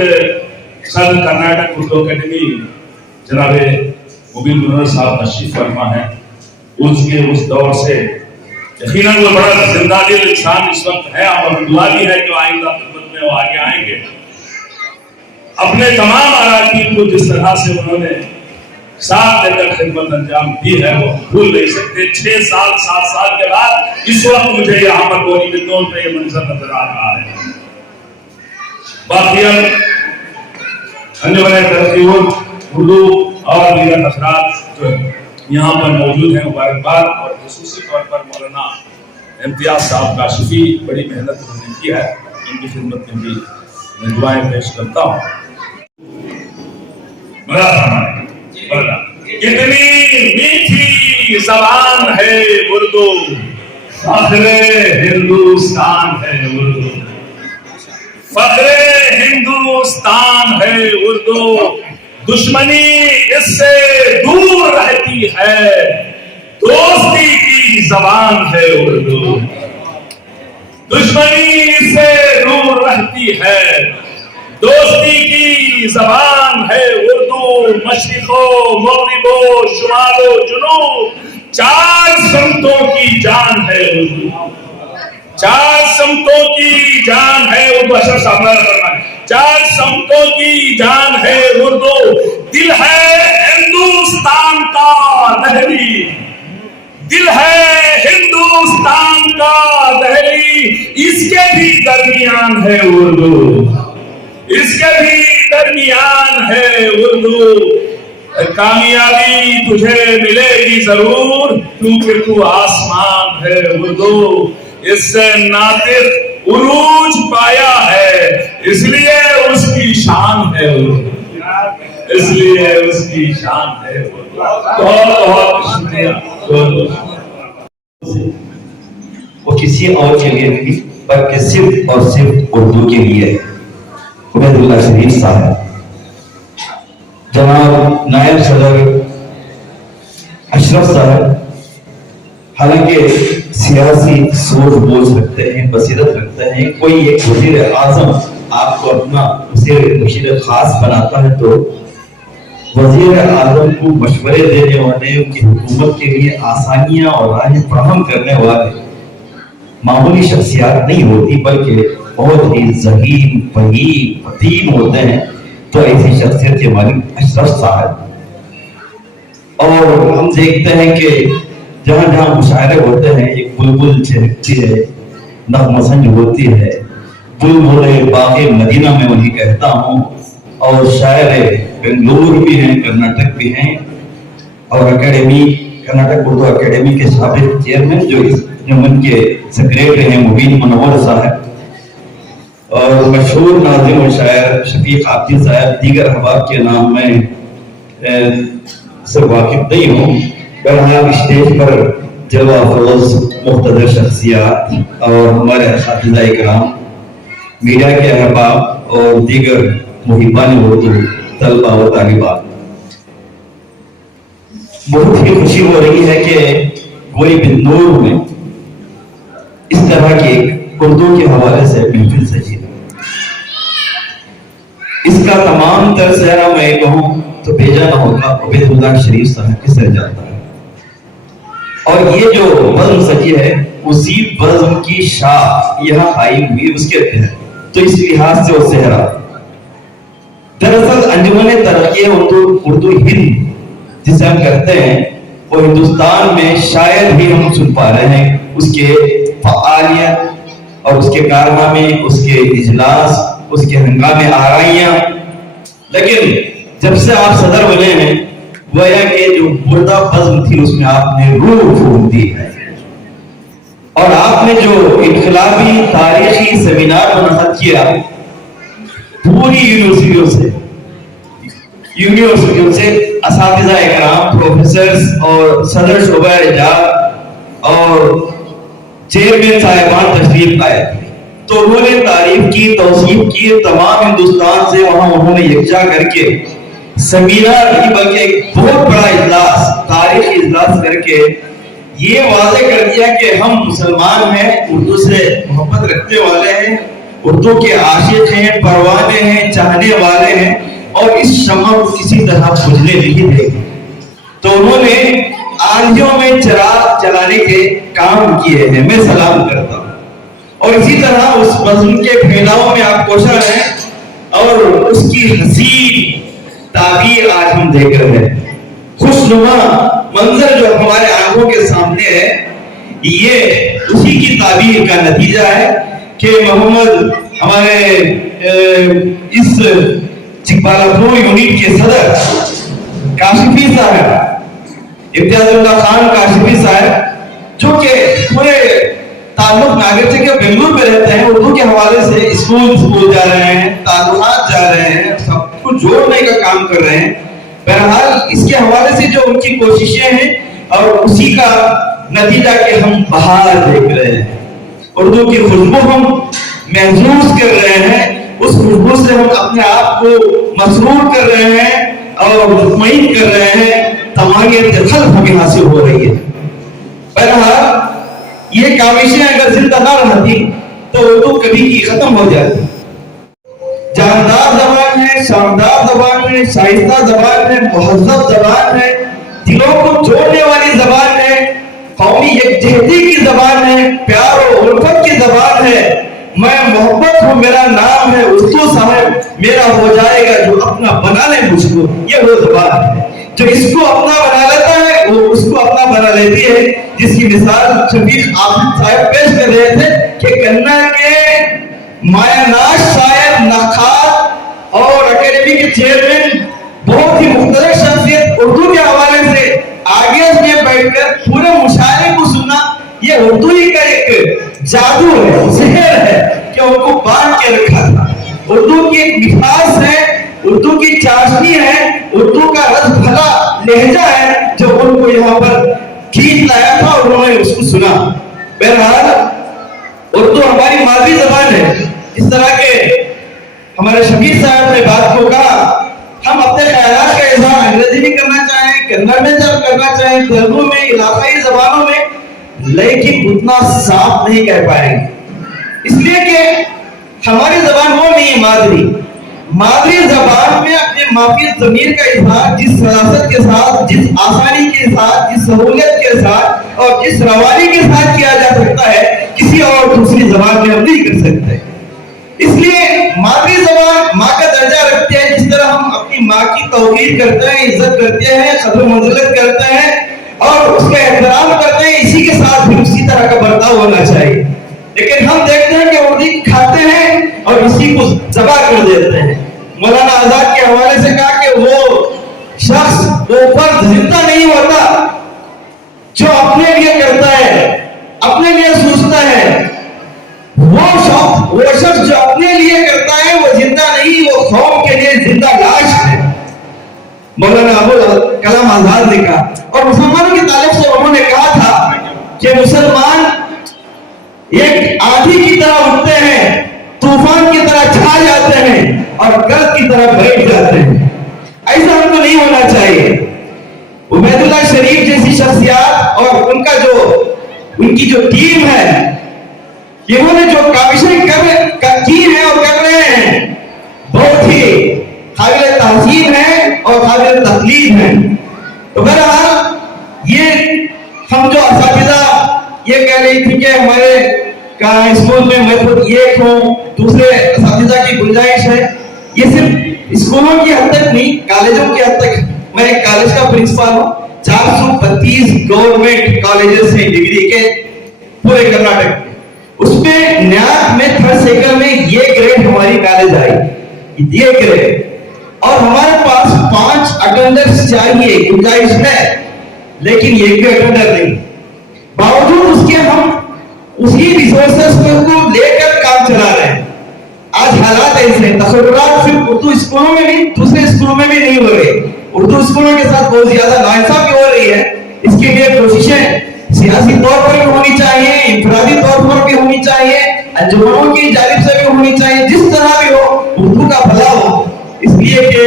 सदर कर्नाटक उर्दू अकेडमी जनाबे मुबीन मुनव्वर साहब तशरीफ फरमा है। उसके उस दौर से यकीनन वो बड़ा जिंदादिल इंसान इस वक्त है और दुआ भी है कि आइंदा खिदमत में वो आगे आएंगे। अपने तमाम अराकीन को जिस तरह से उन्होंने साथ लेकर खिदमत अंजाम दी है वो भूल नहीं सकते। 6 साल 7 साल के बाद इस वक्त मुझे यहाँ पर गोरी बिदनौर में ये मंजर नजर आ रहा है। बाकी अंजुमन तरक्की उर्दू और दीगर अफराद जो यहाँ पर मौजूद हैं मुबारकबाद और खुसूसी तौर पर मौलाना इम्तियाज साहब काशिफी बड़ी मेहनत उन्होंने की है, उनकी खिदमत में भी मैं दुआएं पेश करता हूँ। कितनी मीठी जबान है उर्दू, फख्रे हिंदुस्तान है उर्दू, फख्रे हिंदुस्तान है उर्दू, दुश्मनी इससे दूर रहती है, दोस्ती की जबान है उर्दू, दुश्मनी इससे दूर रहती है, दोस्ती की जबान है उर्दू, मशरिको मगरिबो शुमालो जुनूब, 4 समतों की जान है उर्दू, 4 समतों की जान है उर्दू। अशर सामना करना है, 4 समतों की जान है उर्दू, दिल है हिंदुस्तान का दहली, दिल है हिंदुस्तान का दहली, इसके भी दरमियान है उर्दू, इसके भी दरमियान है उर्दू। कामयाबी तुझे मिलेगी जरूर क्योंकि तू आसमान है उर्दू, इससे नातिक उरूज पाया है इसलिए उसकी शान है उर्दू, इसलिए उसकी शान है उर्दू। बहुत बहुत शुक्रिया। वो किसी और के लिए नहीं बल्कि सिर्फ और सिर्फ उर्दू के लिए। उबैदुल्लाह शरीफ साहब, जनाब नायब सदर अशरफ साहब, हालांकि सियासी सोच बोझ रखते हैं, बसीरत रखते हैं, कोई एक वजीर आजम आपको अपना उसे मुशीर खास बनाता है तो वजीर आजम को मशवरे देने वाले, उनकी हुकूमत के लिए आसानियां और राहें फराहम करने वाले मामूली शख्सियात नहीं होती बल्कि बहुत ही ज़हीन, फहीम, फतीन होते हैं। तो ऐसी शख्सियत के मालिक अशरफ साहब, और हम देखते हैं कि जहाँ जहाँ मुशायरे होते हैं एक बुलबुल चहकती है, नगमसंज होती है, बुलबुल बाग़े मदीना में उन्हें कहता हूँ। और शायर बेंगलुरु भी हैं, कर्नाटक भी हैं, और अकेडमी कर्नाटक उर्दू अकेडमी के साबिक चेयरमैन जो इस यमन के सेक्रेटरी हैं मुबीन मुनव्वर साहब, और मशहूर नाज़िम और शायर शफीक आब्दी साहब, दीगर अहबाब के नाम में से वाकिफ नहीं हूँ। बहरहाल स्टेज पर जलवा फरोज मुख्तदर शख्सियात और हमारे असातिज़ा इकराम, मीडिया के अहबाब और दीगर मुहिबान उर्दू तलबा व तालिबात, बहुत ही खुशी हो रही है कि गोरी बिदनूर में इस तरह की उर्दू के हवाले से महफिल सजी है। इसका तमाम तर सहरा मैं कहूँ तो भेजा ना होगा उबैदुल्लाह शरीफ साहब के सर जाता है। और ये जो बज़्म सजी है उसी बज़्म की शाह यहाँ आई हुई उसके तहत, तो इस लिहाज से वो सहरा। दरअसल अंजुमन तरक्की उर्दू हिंद जिसे हम करते हैं वो हिंदुस्तान में शायद ही हम सुन पा रहे हैं उसके फ़आलियत और उसके कारनामे, उसके इजलास, उसके हंगामे आराइयाँ। लेकिन जब से आप सदर बने हैं गोया के जो मुर्दा बज़्म थी उसमें आपने रूह फूंक दी है और आपने जो इनकलाबी तारीखी सेमिनार मुनक़िद किया पूरी यूनिवर्सिटियों से असातिज़ा इकराम, प्रोफेसर्स और सदर शोबा इजाज़ और चेयरमैन साहिबान तशरीफ लाए, तो उन्होंने तारीफ की, तौसीफ की। तमाम हिंदुस्तान से वहां उन्होंने यकजा करके सेमिनार नहीं बल्कि एक बहुत बड़ा इजलास, तारीखी इजलास करके ये वाज़े कर दिया कि हम मुसलमान हैं, उर्दू से मोहब्बत रखने वाले हैं, उर्दू के आशिक हैं, परवाने हैं, चाहने वाले हैं और इस शम्मा को किसी तरह बुझने नहीं देंगे। तो उन्होंने आंधियों में चिराग जलाने के काम किए हैं, मैं सलाम करता हूँ। और इसी तरह उस बज़्म के फैलाव में आप कोशा हैं और उसकी हसीन ताबीर आज हम देख रहे हैं। खुशनुमा मंजर जो हमारे आंखों के सामने है, ये उसी की ताबीर का नतीजा है कि मोहम्मद हमारे इस चिकबालापुर यूनिट के सदर काशिफी साहब, इम्तियाजुल्लाह खान काशिफी साहब, जो कि पूरे ताल्लुक नागर से के बेंगलुरु में रहते हैं, उर्दू के हवाले से स्कूल जा रहे हैं, ताल्लुकात जा रहे हैं, सब कुछ जोड़ने का काम कर रहे हैं। बहरहाल इसके हवाले से जो उनकी कोशिशें हैं और उसी का नतीजा कि हम बाहर देख रहे हैं, उर्दू की खुशबू हम महसूस कर रहे हैं, उस खुशबू से हम अपने आप को मसरूर कर रहे हैं और मुतमईन कर रहे हैं, तमानियत खल्क़ हमें हासिल हो रही है। बहरहाल ये काविशें अगर जिंदा ना रहती तो उर्दू कभी की खत्म हो जाती। जानदार ज़बान है, शानदार ज़बान है, शाइस्ता ज़बान है, मुहज़्ज़ब ज़बान है, दिलों को जोड़ने वाली ज़बान है, कौमी यकजहती की ज़बान है, प्यार और उल्फत की ज़बान है। मैं मोहब्बत हूँ, मेरा नाम है उर्दू साहब, मेरा हो जाएगा जो अपना बना ले मुझको, ये वो ज़बान है जो इसको अपना बना लेता है, वो उसको अपना बना लेती है। जिसकी मिसाल शफीक आफिद साहब पेश कर रहे थे कि कन्ना के मायानाश साहब नखात और अकेडमी के चेयरमैन, बहुत ही मुख्तलिफ शख्सियत, उर्दू के हवाले से आगे में बैठकर पूरे मुशायरे को सुनना, ये उर्दू ही का एक जादू है, ज़हर है कि उनको बांध के रखा था। उर्दू की एक मिठास है, उर्दू की चाशनी है, उर्दू का रस भला लहजा है जो उनको यहाँ पर खींच लाया था और उन्होंने उसको सुना। बहरहाल उर्दू हमारी मादरी ज़बान है। इस तरह के हमारे शफीक साहब ने बात को कहा, हम अपने ख्यालात का इज़हार अंग्रेजी में करना चाहें, कन्नड़ में जब करना चाहें, तेलुगु में, इलाकाई ज़बानों में, लेकिन उतना साफ नहीं कह पाएंगे, इसलिए कि हमारी ज़बान वो नहीं है मादरी। मादरी ज़बान में अपने माफी ज़मीर का इज़हार जिस सलासत के साथ, जिस आसानी के साथ, जिस सहूलियत के साथ और जिस रवानी के साथ किया जा सकता है, किसी और दूसरी ज़बान में हम नहीं कर सकते। इसलिए मादरी ज़बान माँ का दर्जा रखती है। जिस तरह हम अपनी माँ की तौक़ीर करते हैं, इज्जत करते हैं, क़द्र मंज़िलत करते हैं और उसका एहतराम करते हैं, इसी के साथ भी उसी तरह का बर्ताव होना चाहिए। लेकिन हम देखते हैं कि उर्दी खाते हैं और इसी को ज़बा कर देते हैं। मौलाना आजाद के हवाले से कहा कि वो शख्स, वो फर्द जिंदा नहीं होता जो अपने लिए करता है, अपने लिए सोचता है। वो शख्स जो अपने लिए करता है वो जिंदा नहीं, वो कौम के लिए जिंदा लाश है। मौलाना अबुल कलाम आजाद ने कहा, और मुसलमानों की तारीफ से उन्होंने कहा था कि मुसलमान ایک آندھی کی طرح اٹھتے ہیں, طوفان کی طرح چھا جاتے ہیں اور گرد کی طرح بیٹھ جاتے ہیں. ایسا ہم کو نہیں ہونا چاہیے. عبید اللہ شریف جیسی شخصیات اور ان کی جو ٹیم ہے, انہوں نے جو کاوشیں کی ہیں اور کر رہے ہیں, بہت ہی قابل تحسین ہے اور قابل تقلید ہے. تو بہرحال یہ ہم جو اساتذہ یہ کہہ رہی تھی کہ ہمارے اسکول میں خود ایک ہوں, دوسرے اساتذہ کی گنجائش ہے, یہ صرف اسکولوں کی حد تک نہیں, کالجوں کی حد تک. میں ایک کالج کا پرنسپل ہوں, 432 گورنمنٹ کالجز ہیں ڈگری کے پورے کرناٹک میں. اس میں نیاک میں 3rd سیکل میں یہ گریڈ ہماری کالج آئی, یہ گریڈ. اور ہمارے پاس 5 اٹینڈرز چاہیے, گنجائش ہے, لیکن یہ بھی اٹینڈر نہیں. باوجود اس کے ہم اسی ریسورسز کو لے کر کام چلا رہے ہیں. آج حالات ایسے ہیں, تصورات صرف اردو اسکولوں میں نہیں, دوسرے اسکولوں میں بھی نہیں ہو رہے. اردو اسکولوں کے ساتھ بہت زیادہ ناانصافی ہو رہی ہے. اس کے لیے کوششیں سیاسی طور پر بھی ہونی چاہیے, انفرادی طور پر بھی ہونی چاہیے, انجمنوں کی جانب سے بھی ہونی چاہیے, جس طرح بھی ہو اردو کا بھلا ہو. اس لیے کہ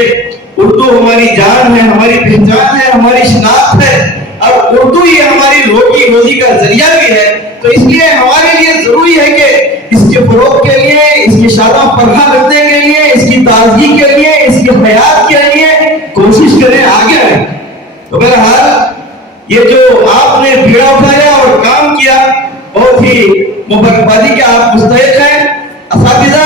اردو ہماری جان ہے, ہماری پہچان ہے, ہماری شناخت ہے, اور اردو ہی ہماری روزی کا ذریعہ بھی ہے. تو اس لیے ہمارے لیے ضروری ہے کہ اس کے فروغ کے لیے, اس کی شادہ پرہا کرنے کے لیے, اس کی تازگی کے لیے, اس کی حیات کے لیے کوشش کریں, آگے آئیں. تو بہرحال یہ جو آپ نے بھیڑا اٹھایا اور کام کیا, بہت ہی مبارکبادی کے آپ مستحق ہیں. اساتذہ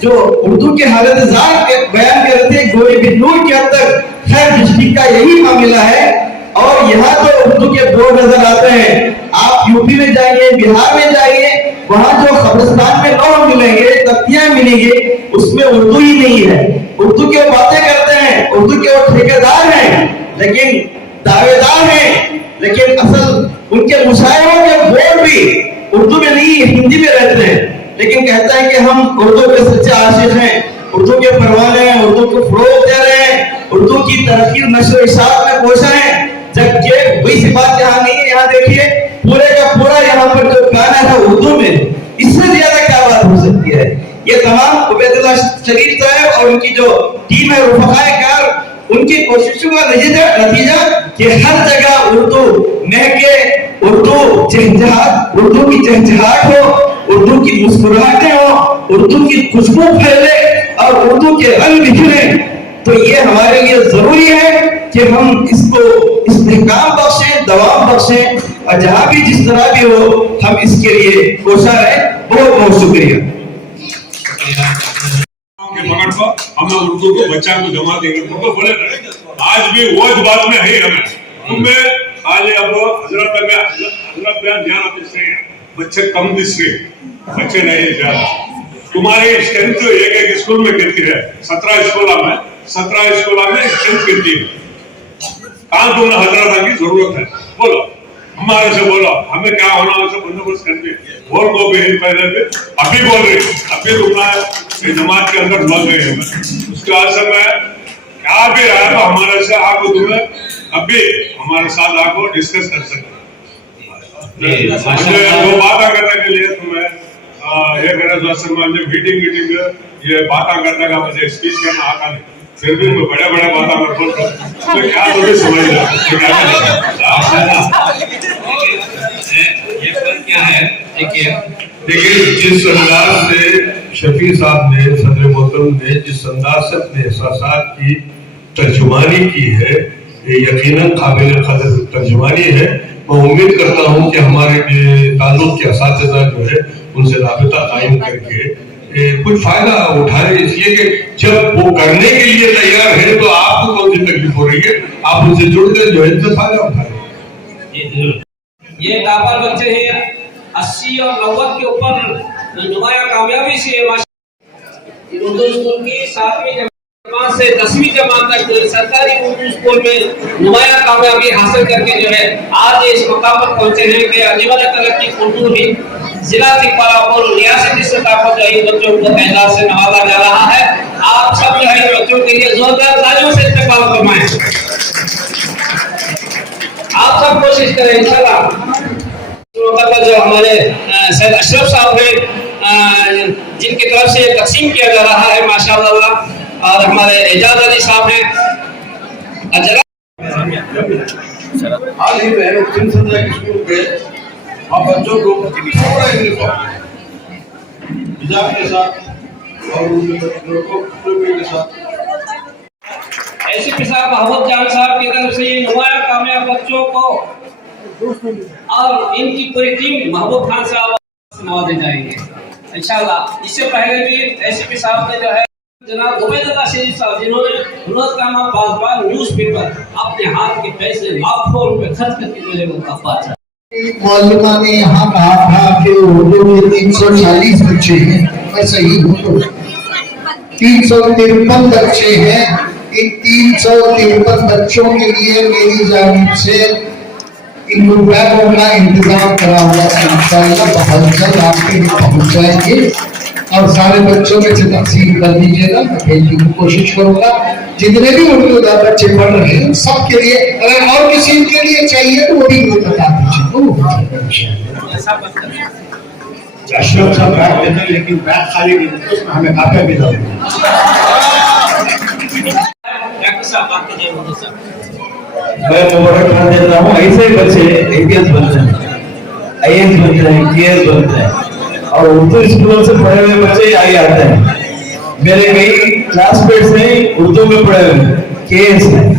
جو اردو کے حالت زار بیان کر رہے تھے, گوری بنور کے حد تک خیر ڈسٹرکٹ کا یہی معاملہ ہے. اور یہاں تو اردو کے بورڈ نظر آتے ہیں. آپ یو پی میں جائیے, بہار میں جائیے, وہاں جو قبرستان میں لوگ ملیں گے, تختیاں ملیں گے, اس میں اردو ہی نہیں ہے. اردو کے باتیں کرتے ہیں, اردو کے وہ ٹھیکیدار ہیں, لیکن دعوے دار ہیں, لیکن اصل ان کے مشاعروں کے بورڈ بھی اردو میں نہیں, ہندی میں رہتے ہیں, لیکن کہتا ہے کہ ہم اردو کے سچے عاشق ہیں, اردو کے پروانے ہیں, اردو کو فروغ دے رہے ہیں, اردو کی ترقی نشر و اشاعت میں کوشاں ہیں. جبکہ وہی سی بات یہاں نہیں ہے. یہاں دیکھیے پورے کا پورا یہاں پر جو گانا ہے اردو میں, اس سے زیادہ کیا بات ہو سکتی ہے. یہ تمام عبید اللہ شریف صاحب اور ان کی جو ٹیم ہے, رفقائے کار, ان کی کوششوں کا نتیجہ کہ ہر جگہ اردو مہکے, اردو چہچہاٹ, اردو کی چہچہاٹ ہو, اردو کی مسکراہٹیں ہو, اردو کی خوشبو پھیلے اور اردو کے رنگ بکھرے. تو یہ ہمارے لیے ضروری ہے کہ ہم اس کو استحکام بخشیں, دوام بخشیں, اور جہاں بھی جس طرح بھی ہو ہم اس کے لیے کوشاں رہیں. بہت بہت شکریہ. ہمیں اردو کو بچہ کو جمع دیں گے, بولے آج بھی وہ بات میں ہے. ہمیں آج اب حضرت بیان دھیان دس رہے ہیں, بچے کم دس رہے, بچے نہیں زیادہ. تمہاری اسٹرینتھ ایک اسکول میں کتنی ہے, 17 اسکولوں میں اسٹرینتھ کتنی ہے. کہاں تم نے حضرت کی ضرورت ہے, بولو ہمارے سے, بولو ہمیں کیا ہونا ہے, بندوبست کرتے اور کو بھی پہلے بھی ابھی بول رہے, ابھی تمہارے جماعت کے اندر بول رہے ہیں. اس کے بعد سے میں کیا بھی رہا تو ہمارے سے آپ کو تمہیں ابھی ہمارے ساتھ آپ کو ڈسکس کر سکتے. دو باتیں کرنے کے لیے تمہیں یہ کرنا, میٹنگ یہ باتیں کرنے کا مجھے اسپیچ کرنا آتا نہیں, پھر بھی میں بڑے باتیں میں بولتا ہوں. میں کیا تمہیں سمجھ رہا کیا ہے. دیکھیے جس انداز سے شفیع صاحب نے, صدر محترم نے جس انداز سے اپنے احساسات کی ترجمانی کی ہے, یہ یقیناً قابل قدر ترجمانی ہے. میں امید کرتا ہوں کہ ہمارے تعلق کے اساتذہ جو ہے ان سے رابطہ قائم کر کے کچھ فائدہ اٹھائے, اس لیے کہ جب وہ کرنے کے لیے تیار ہے تو آپ کو کون سی تکلیف ہو رہی ہے, آپ ان سے جڑ کر جو ہے ان سے فائدہ اٹھائیں. یہ ٹاپر بچے ہیں 80 اور 90 کے اوپر نمایاں کامیابی سے اردو اسکول کی 7ویں جماعت سے 10ویں جماعت تک سرکاری اردو اسکول میں نمایاں کامیابی حاصل کر کے جو ہے آج اس مقام پر پہنچے ہیں کہ انجمن ترقی اردو بھی ضلع تھپرا اور ریاستی سطح پر جو ہے بچوں کو اعزاز سے نوازا جا رہا ہے. آپ سب جو ہے بچوں کے لیے زوردار تالیوں سے استقبال فرمائیں. آپ سب کوشش کریں انشاءاللہ. جو ہمارے سید اشرف صاحب तकसीम किया जा रहा है माशाअल्लाह। और हमारे एजाज अली साहब हैं। हाल ही में तीन संध्या के स्कूल पे आप बच्चों को थोड़ा यूनिफॉर्म हिजाब के साथ और लड़कों के साथ एसीपी साहब मोहम्मद जान साहब की तरफ से ये नुमाया कामयाब बच्चों को और इनकी पूरी टीम महबूब खान साहब से नवाजे जाएंगे इंशाल्लाह। इससे पहले भी एसीपी साहब ने जो है जनाब उबैदुल्लाह शरीफ साहब जिन्होंने हुनरकामा बाज़बार न्यूज़पेपर अपने हाथ के पैसे लाखों रुपए खर्च करके जो है वो कहा। मौलमा ने यहाँ कहा था कि उर्दू में 340 बच्चे हैं, मैं सही हूँ तो 353 बच्चे हैं। इन 353 बच्चों के लिए मेरी जानिब से इन रुपयों का इंतजाम करा हुआ है, इंशाअल्लाह बहुत जल्द आपके लिए पहुँच जाएंगे और सारे बच्चों में से तकसीम कर दीजिएगा। मैं भेजने की कोशिश करूंगा। जितने भी उर्दू बच्चे पढ़ रहे हैं सबके लिए, अगर और किसी के लिए चाहिए तो वो भी मुझे बता दीजिए। अशरफ साहब बैग देते हैं लेकिन बैग खाली नहीं देते, उसमें हमें काफी भी दो। मैं मुबारकबाद देता हूँ। ऐसे बच्चे APS बनते हैं, IAS बनते हैं, KS बनते हैं और उर्दू स्कूलों से पढ़े हुए बच्चे आगे आते हैं। मेरे कई क्लासमेट्स हैं उर्दू में पढ़े हुए, KS हैं।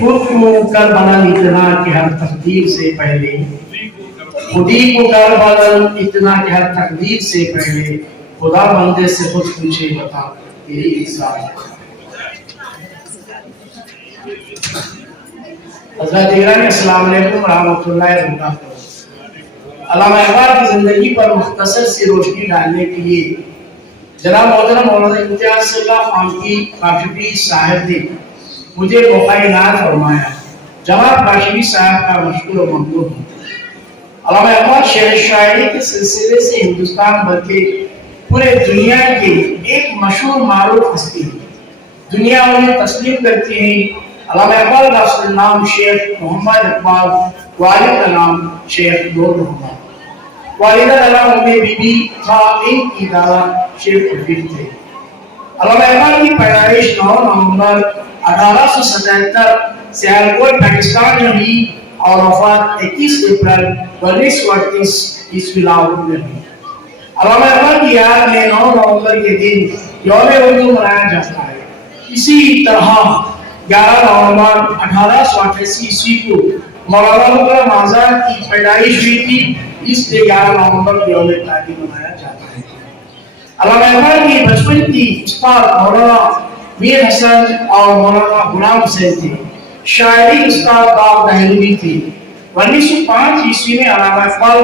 खुद को कर बना इतना कि हर तकदीर से पहले, खुदी को कर बना इतना कि हर तकदीर से पहले खुदा बंदे से खुद पूछे बता यही इंसान है। हज़रत ईरानी अस्सलाम वालेकुम रहमतुल्लाहि व बरकातहू। अल्लामा इकबाल की जिंदगी पर मुख्तसर सी रोशनी डालने के लिए जनाब मोहतरम मौलाना इम्तियाज़ खान की काशिफी साहब ने मुझे मौका-ए-नात फरमाया। जनाब काशिफी साहब का मशकूर व ममनून हूँ। अल्लामा इकबाल शेर शायरी के सिलसिले से हिंदुस्तान बल्कि पूरे दुनिया के एक मशहूर मारूफ हस्ती है। दुनिया उन्हें तस्लीम करती है। अल्लामा इकबाल का असल नाम शेख मोहम्मद इकबाल, वालिद का नाम शेख नूर मोहम्मद, वालिदा का नाम उम्मे बीबी था, इनकी दादा शेख अफीफ थे। अल्लामा इकबाल की पैदाइश 9 नवंबर 1877 सियालकोट पाकिस्तान में हुई और वफात 21 अप्रैल 1938 ईस्वी लाहौर में हुई। अल्लामा इकबाल की याद में 9 नवंबर के दिन यौम उर्दू मनाया जाता है। इसी तरह 11 नवंबर 1888 ईस्वी को मौलाना मुकर्रम आजाद की पैदाइश हुई थी, इसलिए 11 नवंबर को यौम तारीख मनाया जाता है। अल्लामा इकबाल की बचपन की उस्ताद मौलाना मीर हसन और मौलाना गुलाम हुसैन थे। शायरी उस्ताद बाब दहलवी थे। 1905 ईस्वी में अल्लामा इकबाल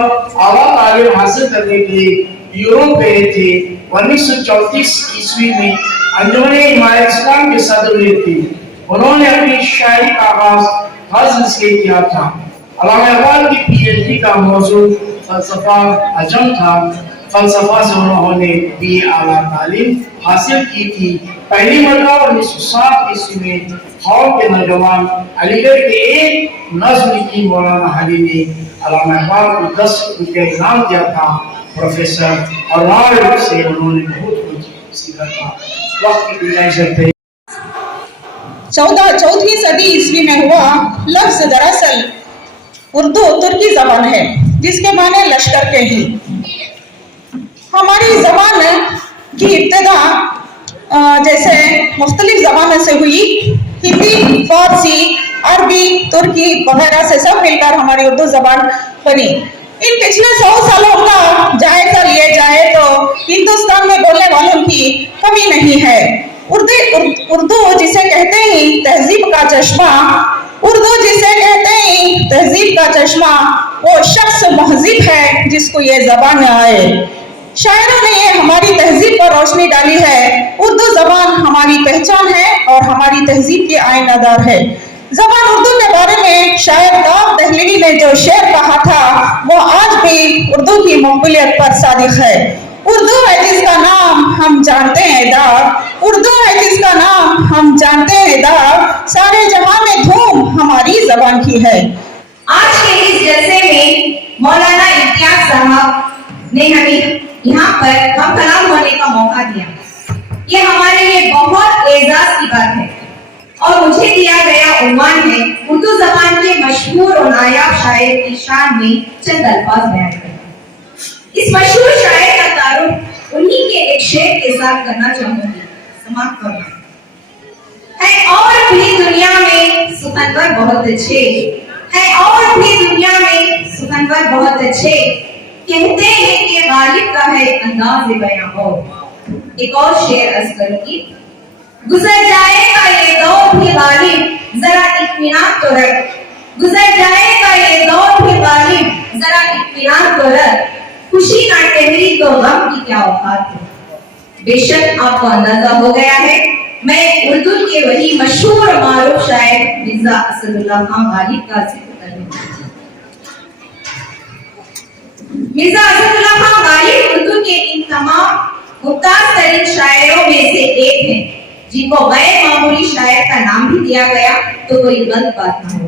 आला तालीम हासिल करने के लिए यूरोप गए थे। 1934 ईस्वी में अंजुमन हिमायत इस्लाम के सदर हुए थे। उन्होंने अपनी शायरी का आगाज गज़ल से किया था। अल्लामा इकबाल की पीएचडी का मौजू फलसफा अजम था। फलसफा से उन्होंने भी आला तालीम हासिल की थी। पहली मरतबा 1907 ईस्वी में कौम के नौजवान अलीगढ़ के एक नज्म की मौलाना हाली ने अल्लामा इकबाल को 10 रुपये इनाम दिया था। प्रोफेसर अवार्ड से उन्होंने बहुत कुछ सीखा था। वक्त की गुंजाइश है 14वीं सदी ईस्वी में हुआ। लफ्ज दरअसल उर्दू तुर्की जबान है जिसके माने लश्कर के ही। हमारी जबान की इब्तिदा जैसे मुख्तलिफ जबानों से हुई, हिंदी, फारसी, अरबी, तुर्की वगैरह से सब मिलकर हमारी उर्दू जबान बनी। इन पिछले 100 सालों का जायजा लिया जाए तो हिंदुस्तान में बोलने वालों की कमी नहीं है। उर्दू जिसे कहते हैं तहजीब का चश्मा, उर्दू जिसे कहते हैं तहजीब का चश्मा, वो शख्स महजीब है जिसको ये जबान आए। शायरों ने ये हमारी तहजीब पर रोशनी डाली है। उर्दू जबान हमारी पहचान है और हमारी तहजीब की आईनादार है। जबान उर्दू के बारे में शायर दाऊद दहलवी ने जो शेर कहा था वो आज भी उर्दू की मकबूलियत पर सादिक है। उर्दू है जिसका नाम हम जानते हैं दाग, उर्दू है जिसका नाम हम जानते हैं दाग, सारे जहां में धूम हमारी जबान की है। आज के इस जलसे में मौलाना इम्तियाज साहब ने हमें यहाँ पर हम कलाम होने का मौका दिया। ये हमारे लिए बहुत एजाज की बात है और मुझे दिया गया उन्वान है उर्दू जबान के मशहूर और नायाब शायर की शान में चंद अल्फाज बयान करना। इस मशहूर शायर का तारुफ उन्हीं के एक शेर के साथ करना चाहूंगी। समाप्त करना है और भी दुनिया में सुखनवर बहुत अच्छे है, और भी दुनिया में सुखनवर बहुत अच्छे, कहते हैं कि गालिब का है अंदाज़ बयां हो। एक और शेर अर्ज करूंगी। गुजर जाएगा ये दौर भी गालिब, जरा इत्मीनान तो रख, गुजर जाएगा ये दौर भी गालिब, जरा इत्मीनान तो रख, खुशी ना ठहरी तो गम की क्या औकात है। बेशक आपको अंदाजा हो गया है मैं उर्दू के वही मशहूर और मारूफ शायर मिर्जा असदुल्लाह खां गालिब का जिक्र कर रही हूं। मिर्जा असदुल्लाह खां गालिब उर्दू के इन तमाम मुमताज तरीन शायरों में से एक हैं जिनको गैर मामूली शायर का नाम भी दिया गया तो कोई गलत बात ना हो।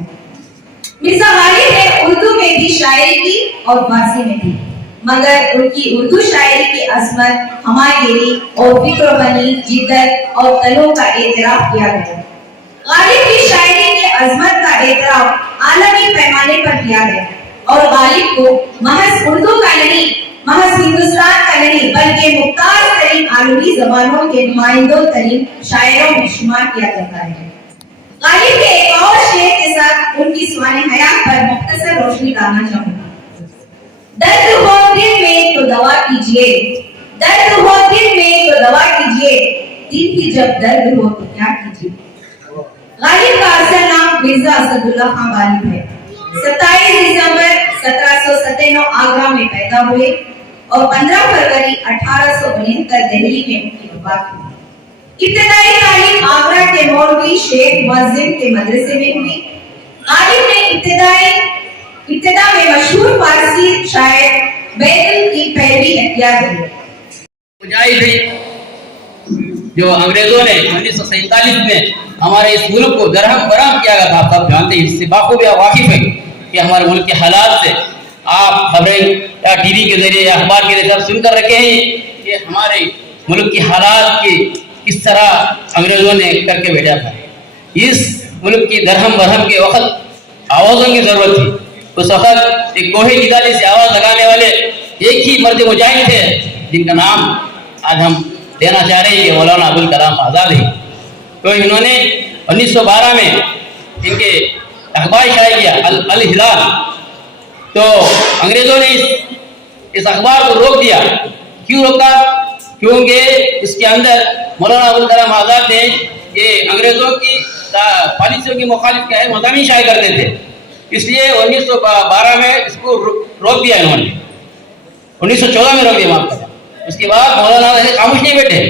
मिर्जा गालिब ने उर्दू में भी शायरी की और फारसी में भी, मगर उनकी उर्दू शायरी की अजमत, हमागिरी और फिक्र बनी, जिद्दत और तलों का एतराफ किया गया। गालिब की शायरी की अजमत का एतराफ आलमी पैमाने पर किया गया और गालिब को महज उर्दू का नहीं, महज हिंदुस्तान का नहीं, बल्कि मुख्तार तरीन आलमी जबानों के नुमाइंदों तरीन शायरों में शुमार किया जाता है। गालिब के एक और शेर के साथ उनकी स्वाने हयात पर मुख्तसर रोशनी डालना चाहूंगा। दर्द हो दिल में तो दवा कीजिए, दर्द हो दिल में तो दवा कीजिए, दिल की जब दर्द हो तो क्या कीजिए। गालिब का असल नाम मिर्जा असदुल्लाह खां गालिब है। 27 दिसंबर 1797 आगरा में पैदा हुए और 15 फरवरी 1869 दिल्ली में उनकी वफात हुई। इब्तिदाई तालीम आगरा के मौलवी शेख मुअज्जिम के मदरसे में हुई। गालिब ने इब्तिदा में मशहूर फारसी शायर बैतुल की पैरवी इख्तियार की। जो अंग्रेजों ने 1947 में हमारे इस मुल्क को दरहम बरहम किया गया था, आप सब जानते हैं, इससे बाखूबी वाकिफ है कि हमारे मुल्क के हालात से आप खबरें या टीवी के जरिए या अखबार के जरिए सब सुनकर रखे हैं कि हमारे मुल्क की हालात की किस तरह अंग्रेजों ने करके भेजा था। इस मुल्क की दरहम बरहम के वक्त आवाज़ों की जरूरत थी। उस वक्त एक कोहे निदाली से आवाज लगाने वाले एक ही मर्द मुजाहिद थे जिनका नाम आज हम देना चाह रहे हैं कि मौलाना अबुल कलाम आज़ाद है। तो इन्होंने 1912 में इनके अखबार शाये किया अल हिलाल। तो अंग्रेजों ने इस अखबार को रोक दिया। क्यों रोका? क्योंकि इसके अंदर मौलाना अबुल कलाम आज़ाद ने ये अंग्रेजों की पॉलिसियों की मुखालिफ क्या है मज़ामीन शाये करते थे, इसलिए 1912 में इसको रोक दिया इन्होंने। 1914 में रोक दिया, माफ करना। उसके बाद मौलाना खामोश नहीं बैठे,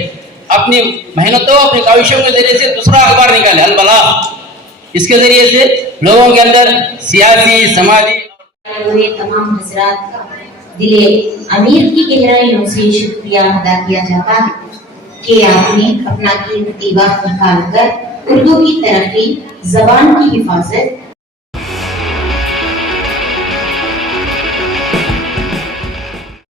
अपनी मेहनतों अपनी काविशों के जरिए से दूसरा अखबार निकाले अल बलाग। اس کے ذریعے سے لوگوں کے اندر سیاسی سماجی تمام حضرات کا دل امیر کی گہرائیوں سے شکریہ ادا کیا جاتا ہے کہ آپ نے اپنا قیمتی وقت نکال کر اردو کی ترقی، زبان کی حفاظت